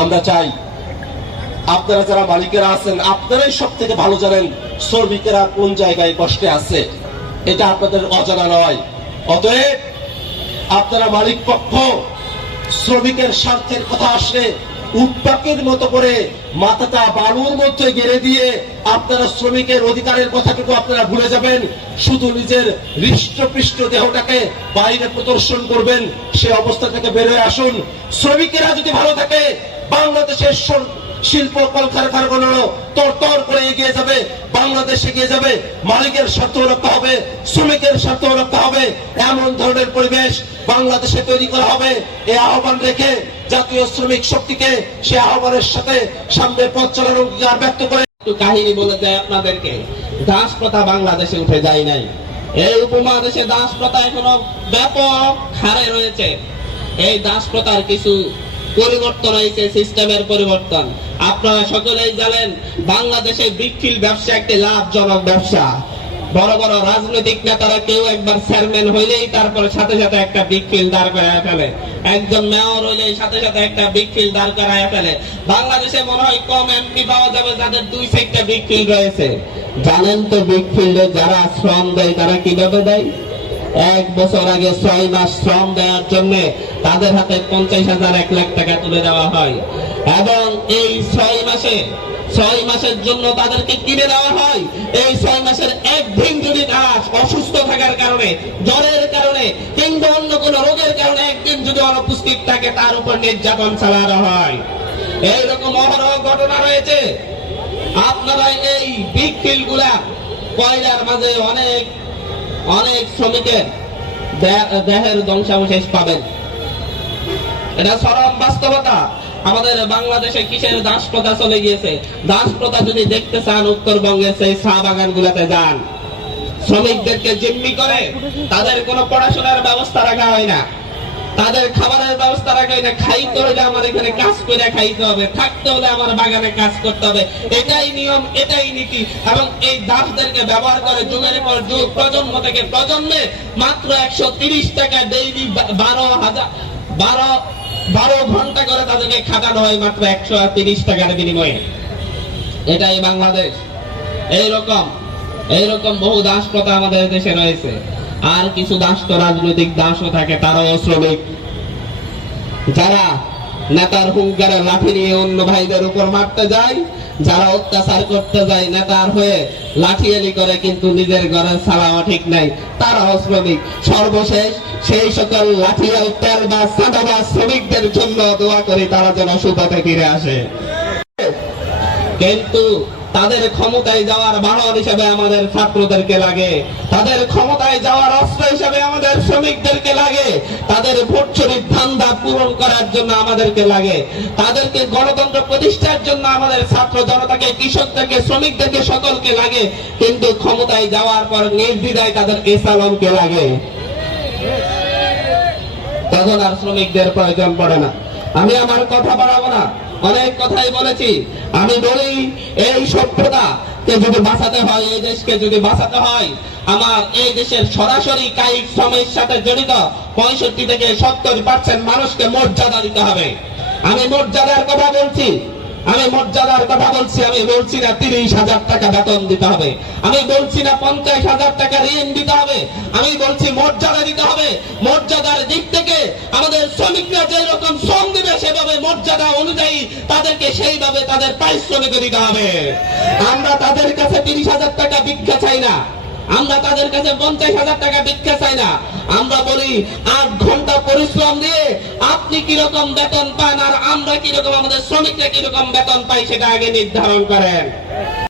আমরা চাই আপনারা যারা মালিকেরা আছেন আপনারাই সব থেকে ভালো জানেন শ্রমিকেরা কোন জায়গায় কষ্টে আছে, এটা আপনাদের অজানা নয়। অতএব আপনারা মালিক পক্ষ শ্রমিকের স্বার্থের কথা আসলে উটপাকের মতো করে মাথাটা বালুর মধ্যে গেড়ে দিয়ে আপনারা শ্রমিকের অধিকারের কথাটুকু আপনারা ভুলে যাবেন, শুধু নিজের হৃষ্টপৃষ্ট দেহটাকে বাইরে প্রদর্শন করবেন। সে অবস্থা থেকে বের হয়ে আসুন। শ্রমিকেরা যদি ভালো থাকে বাংলাদেশের শিল্প কলকারখানাগুলো তরতর করে এগিয়ে যাবে, বাংলাদেশ এগিয়ে যাবে, মালিকের স্বার্থ রক্ষা হবে, শ্রমিকের স্বার্থ রক্ষা হবে। এমন ধরনের পরিবেশ বাংলাদেশে তৈরি করা হবে। এই আহ্বান রেখে জাতীয় শ্রমিক শক্তিকে সে আহ্বানের সাথে সামনে পথ চলার অঙ্গীকার ব্যক্ত করে একটু কাহিনী বলে দেয় আপনাদেরকে। দাস প্রথা বাংলাদেশে উঠে যায় নাই। এই উপমহাদেশে দাস প্রথা এখনো ব্যাপক হারে রয়েছে। এই দাস প্রথার কিছু পরিবর্তন হয়েছে, সিস্টেমের পরিবর্তন। আপনারা সকলেই জানেন বাংলাদেশে বিক্রিল ব্যবসা একটি লাভজনক ব্যবসা। বড় বড় রাজনৈতিক নেতারা কেউ একবার চেয়ারম্যান হইলেই তারপরে সাথে সাথে একটা বিক্রিল দাঁড় করায় ফেলে, একজন মেয়র হইলেই সাথে সাথে একটা বিক্রিল দাঁড় করায় ফেলে। বাংলাদেশে মনে হয় কম এমপি পাওয়া যাবে যাদের 2-4টা বিক্রিল রয়েছে। জানেন তো বিক্রিলে যারা শ্রম দেয় তারা কিভাবে দেয়? 1 বছর আগে 6 মাস শ্রম দেওয়ার জন্য তাদের হাতে 50,000-1 লাখ টাকা তুলে দেওয়া হয় এবং এই 6 মাসের জন্য তাদেরকে কিনে দেওয়া হয়। এই 6 মাসের একদিন যদি তারা অসুস্থ থাকার কারণে, জ্বরের কারণে কিংবা অন্য কোনো রোগের কারণে একদিন যদি অনুপস্থিত থাকে তার উপর নির্যাতন চালানো হয়। এইরকম অহরহ ঘটনা রয়েছে। আপনারা এই বিক্রিল গুলা কয়লার মাঝে অনেক অনেক শ্রমিকের দেহের ধ্বংসাবশেষ পাবেন। এটা চরম বাস্তবতা। আমাদের বাংলাদেশে কিসের দাস প্রথা চলে গিয়েছে? দাস প্রথা যদি দেখতে চান উত্তরবঙ্গের সেই চা বাগান গুলাতে যান। শ্রমিকদেরকে জিম্মি করে তাদের কোনো পড়াশোনার ব্যবস্থা রাখা হয় না, তাদের খাবারের ব্যবস্থা রাখা হয় না। খাইতে হলে আমার এখানে কাজ করে খাইতে হবে, থাকতে হলে আমার বাগানে কাজ করতে হবে। এটাই নিয়ম, এটাই নীতি। এবং এই দাসদেরকে ব্যবহার করে যুগের পর যুগ, প্রজন্ম থেকে প্রজন্মে মাত্র 130 টাকা ডেইলি 12 ঘন্টা করে তাদেরকে খাটানো হয় মাত্র 130 টাকার বিনিময়ে। এটাই বাংলাদেশ। এইরকম বহু দাস প্রথা আমাদের দেশে রয়েছে। আর কিছু দাস তো রাজনৈতিক দাসও থাকে, তারাও শ্রমিক, যারা নেতার হুঙ্কারে লাঠি নিয়ে অন্য ভাইদের উপর মারতে যায়, যারা অত্যাচার করতে যায় নেতার হয়ে লাঠিয়ালি করে কিন্তু নিজের ঘরে চালাওয়া ঠিক নাই, তারাও শ্রমিক। সর্বশেষ সেই সকল লাঠিয়াল তেল বা সাদাবাজ শ্রমিকদের জন্য দোয়া করি তারা যেন সুপথে ফিরে আসে। কিন্তু তাদের ক্ষমতায় যাওয়ার বাহন হিসেবে আমাদের ছাত্রদেরকে লাগে, তাদের ক্ষমতায় যাওয়ার অস্ত্র হিসেবে আমাদের শ্রমিকদেরকে লাগে, তাদের ভোট চুরির ধান্দা পূরণ করার জন্য আমাদেরকে লাগে, তাদেরকে গণতন্ত্র প্রতিষ্ঠার জন্য আমাদের ছাত্র জনতাকে, কৃষকদেরকে, শ্রমিকদেরকে, সকলকে লাগে। কিন্তু ক্ষমতায় যাওয়ার পর নির্দ্বিধায় তাদের এসালমকে লাগে, তখন আর শ্রমিকদের প্রয়োজন পড়ে না। আমি আমার কথা বাড়াবো না, অনেক কথাই বলেছি। আমি বলি এই সভ্যতাকে যদি বাঁচাতে হয়, এই দেশকে যদি বাঁচাতে হয়, আমার এই দেশের সরাসরি কায়িক শ্রমের সাথে জড়িত 65 থেকে 70% মানুষকে মর্যাদা দিতে হবে। আমি মর্যাদার কথা বলছি, আমি বলছি না 30,000 টাকা বেতন দিতে হবে, আমি বলছি না 50,000 টাকা ঋণ দিতে হবে, আমি বলছি মর্যাদা দিতে হবে। মর্যাদার দিক থেকে আমাদের শ্রমিকরা যে রকম শ্রম দিবে সেভাবে মর্যাদা অনুযায়ী তাদেরকে সেইভাবে তাদের পারিশ্রমিক দিতে হবে। আমরা তাদের কাছে 30,000 টাকা ভিক্ষা চাই না, আমরা তাদের কাছে 50,000 টাকা ভিক্ষা চাই না। আমরা বলি 8 ঘন্টা পরিশ্রম দিয়ে আপনি কিরকম বেতন পান আর আমরা কিরকম, আমাদের শ্রমিকরা কিরকম বেতন পাই সেটা আগে নির্ধারণ করেন।